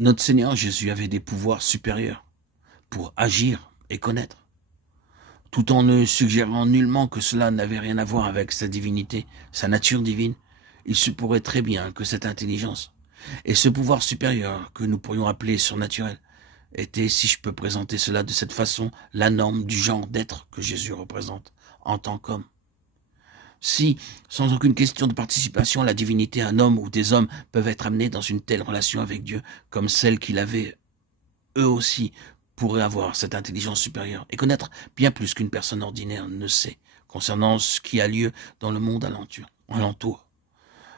Notre Seigneur Jésus avait des pouvoirs supérieurs pour agir et connaître, tout en ne suggérant nullement que cela n'avait rien à voir avec sa divinité, sa nature divine. Il se pourrait très bien que cette intelligence et ce pouvoir supérieur que nous pourrions appeler surnaturel était, si je peux présenter cela de cette façon, la norme du genre d'être que Jésus représente en tant qu'homme. Si, sans aucune question de participation, la divinité, un homme ou des hommes peuvent être amenés dans une telle relation avec Dieu, comme celle qu'il avait, eux aussi, pourraient avoir cette intelligence supérieure et connaître bien plus qu'une personne ordinaire ne sait concernant ce qui a lieu dans le monde alentour.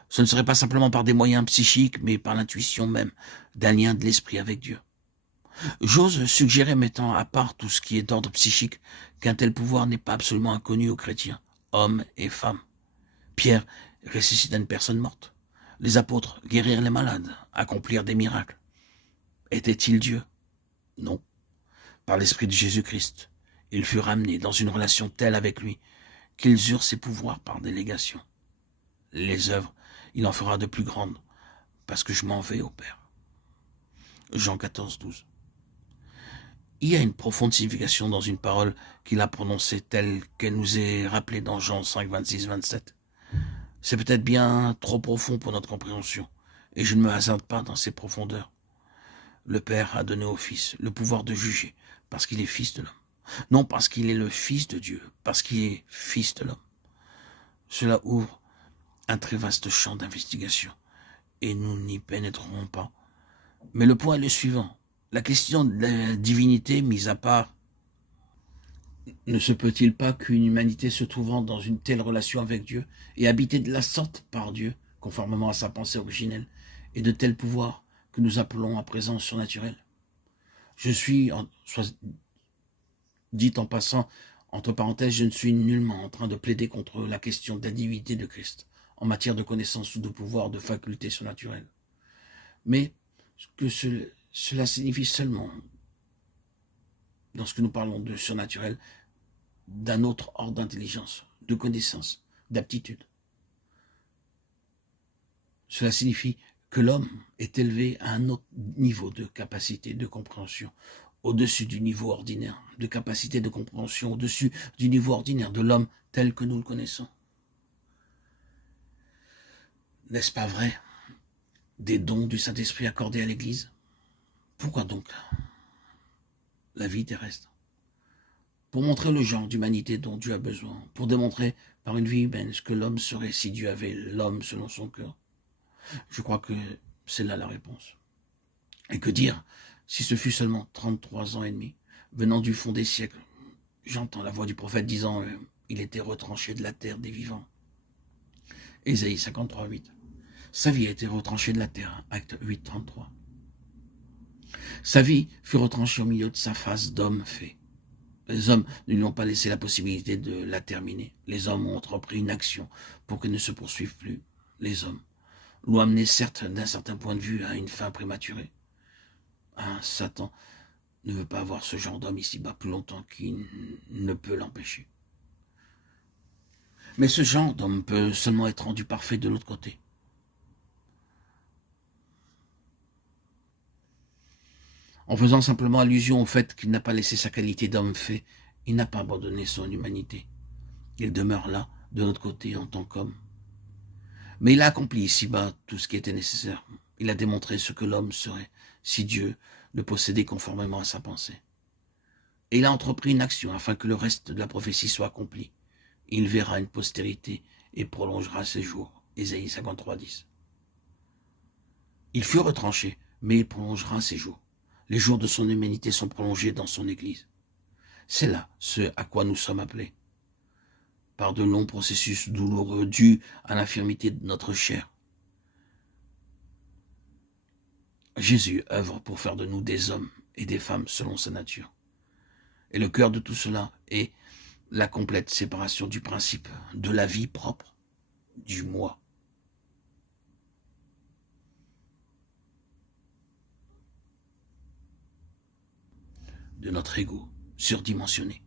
Ce ne serait pas simplement par des moyens psychiques, mais par l'intuition même d'un lien de l'esprit avec Dieu. J'ose suggérer, mettant à part tout ce qui est d'ordre psychique, qu'un tel pouvoir n'est pas absolument inconnu aux chrétiens, hommes et femmes. Pierre ressuscita une personne morte. Les apôtres guérirent les malades, accomplirent des miracles. Était-il Dieu? Non. Par l'Esprit de Jésus-Christ, ils furent amenés dans une relation telle avec lui qu'ils eurent ses pouvoirs par délégation. Les œuvres, il en fera de plus grandes, parce que je m'en vais au Père. Jean 14, 12. Il y a une profonde signification dans une parole qu'il a prononcée telle qu'elle nous est rappelée dans Jean 5, 26, 27. C'est peut-être bien trop profond pour notre compréhension, et je ne me hasarde pas dans ces profondeurs. Le Père a donné au Fils le pouvoir de juger, parce qu'il est Fils de l'homme. Non parce qu'il est le Fils de Dieu, parce qu'il est Fils de l'homme. Cela ouvre un très vaste champ d'investigation, et nous n'y pénétrerons pas. Mais le point est le suivant. La question de la divinité mise à part, ne se peut-il pas qu'une humanité se trouvant dans une telle relation avec Dieu et habitée de la sorte par Dieu, conformément à sa pensée originelle, ait de tels pouvoirs que nous appelons à présent surnaturels? Je suis, soit dit en passant, entre parenthèses, je ne suis nullement en train de plaider contre la question de la divinité de Christ en matière de connaissance ou de pouvoir, de facultés surnaturelles. Mais que cela signifie seulement, dans ce que nous parlons de surnaturel, d'un autre ordre d'intelligence, de connaissance, d'aptitude. Cela signifie que l'homme est élevé à un autre niveau de capacité de compréhension, au-dessus du niveau ordinaire, de capacité de compréhension, au-dessus du niveau ordinaire de l'homme tel que nous le connaissons. N'est-ce pas vrai? Des dons du Saint-Esprit accordés à l'Église? Pourquoi donc la vie terrestre? Pour montrer le genre d'humanité dont Dieu a besoin, pour démontrer par une vie humaine ce que l'homme serait si Dieu avait l'homme selon son cœur. Je crois que c'est là la réponse. Et que dire si ce fut seulement 33 ans et demi, venant du fond des siècles? J'entends la voix du prophète disant il était retranché de la terre des vivants. Ésaïe 53, 8. Sa vie a été retranchée de la terre, acte 8, 33. Sa vie fut retranchée au milieu de sa face d'homme fait. Les hommes ne lui ont pas laissé la possibilité de la terminer. Les hommes ont entrepris une action pour qu'elle ne se poursuive plus. Les hommes l'ont amené, certes, d'un certain point de vue, à une fin prématurée. Satan ne veut pas avoir ce genre d'homme ici-bas plus longtemps qu'il ne peut l'empêcher. Mais ce genre d'homme peut seulement être rendu parfait de l'autre côté. En faisant simplement allusion au fait qu'il n'a pas laissé sa qualité d'homme fait, il n'a pas abandonné son humanité. Il demeure là, de l'autre côté, en tant qu'homme. Mais il a accompli ici-bas tout ce qui était nécessaire. Il a démontré ce que l'homme serait si Dieu le possédait conformément à sa pensée. Et il a entrepris une action afin que le reste de la prophétie soit accompli. Il verra une postérité et prolongera ses jours. Ésaïe 53, 10. Il fut retranché, mais il prolongera ses jours. Les jours de son humanité sont prolongés dans son Église. C'est là ce à quoi nous sommes appelés. Par de longs processus douloureux dus à l'infirmité de notre chair. Jésus œuvre pour faire de nous des hommes et des femmes selon sa nature. Et le cœur de tout cela est la complète séparation du principe de la vie propre, du moi. De notre ego surdimensionné.